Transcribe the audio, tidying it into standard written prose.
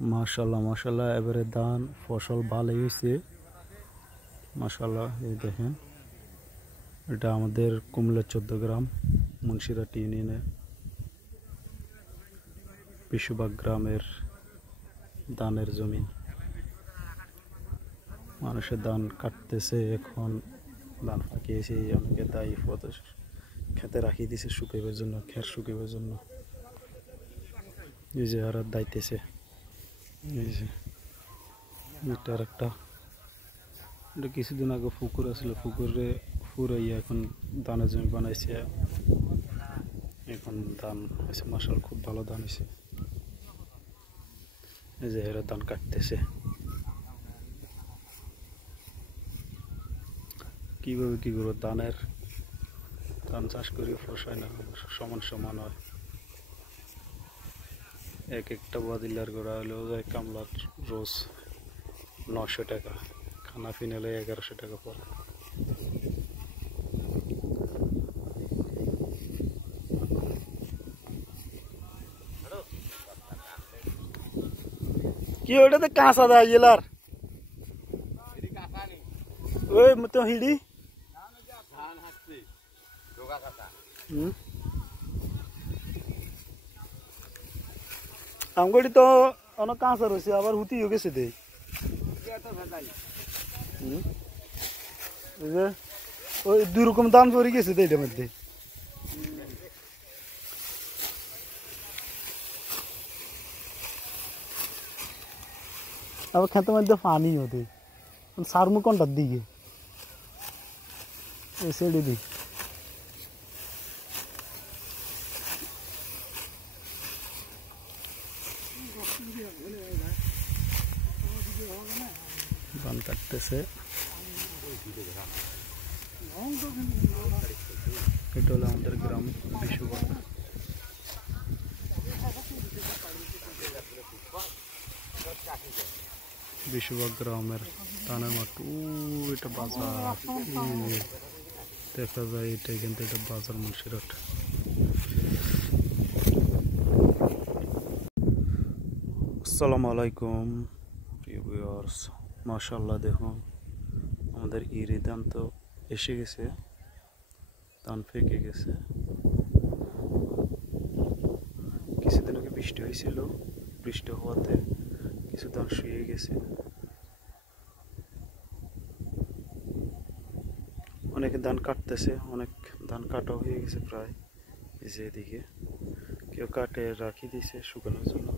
মাশাআল্লাহ মাশাআল্লাহ এবারে ধান ফসল ভালোই হয়েছে মাশাআল্লাহ। এই দেখেন এটা আমাদের কুমিল্লা 14 গ্রাম মুন্সিরহাট ইউনিয়নে বিশুবাগ গ্রামের ধানের জমি। মানুষের ধান কাটতেছে, এখন ধান পাকিয়েছে, অনেকে দায়ী খেতে রাখিয়ে দিছে শুকাইবার জন্য, খের শুকাইবার জন্য। এই যে আর দাইতেছে, এই যে এটার একটা এটা কিছুদিন আগে পুকুর আসলে পুকুরে ফুরাইয়া এখন ধানের জমি বানাইছে, এখন ধান হয়েছে মাশাআল্লাহ, খুব ভালো ধান হয়েছে। এই যে এরা ধান কাটতেছে, কিভাবে কি করবো, ধান চাষ করি ফসায় না, সমান সমান হয়। এক একটা বাদিলার গোড়া হলেও যায় কামলার রোজ 900 টাকা, খানা ফিনালে 1100 টাকা পড়ে। কি ওইটাতে কাঁচা দেয় গেলার ওই তো হিড়ি আমগড়ি তো অনেক কাঁচা রয়েছে, আবার হুতি হয়ে গেছে দে। ওই 2 রকম দান পড়ে গেছে দে এটার মধ্যে। আবার খেতের মধ্যে পানি হতে সারমু কোনটার দিকে, এই সাইডে দিক ধান কাটতেছে। এটা হলো আমাদের গ্রাম বিশুবাগ। বিশুবাগ গ্রামের ধানের মাঠ, এটা বাজার দেখা যায়, এটা এখান থেকে এটা বাজার মুন্সিরহাট। আসসালামু আলাইকুম প্রিয় ভিউয়ার্স, মাশাআল্লাহ দেখুন আমাদের ইরি ধান তো এসে গেছে, ধান ফেঁকে গেছে। কিছুদিন আগে বৃষ্টি হয়েছিল, বৃষ্টি হওয়াতে কিছু ধান শুয়ে গেছে। অনেকে ধান কাটতেছে, অনেক ধান কাটা হয়ে গেছে প্রায়। এই যে এদিকে কেউ কাটে রাখি দিছে শুকানোর জন্য।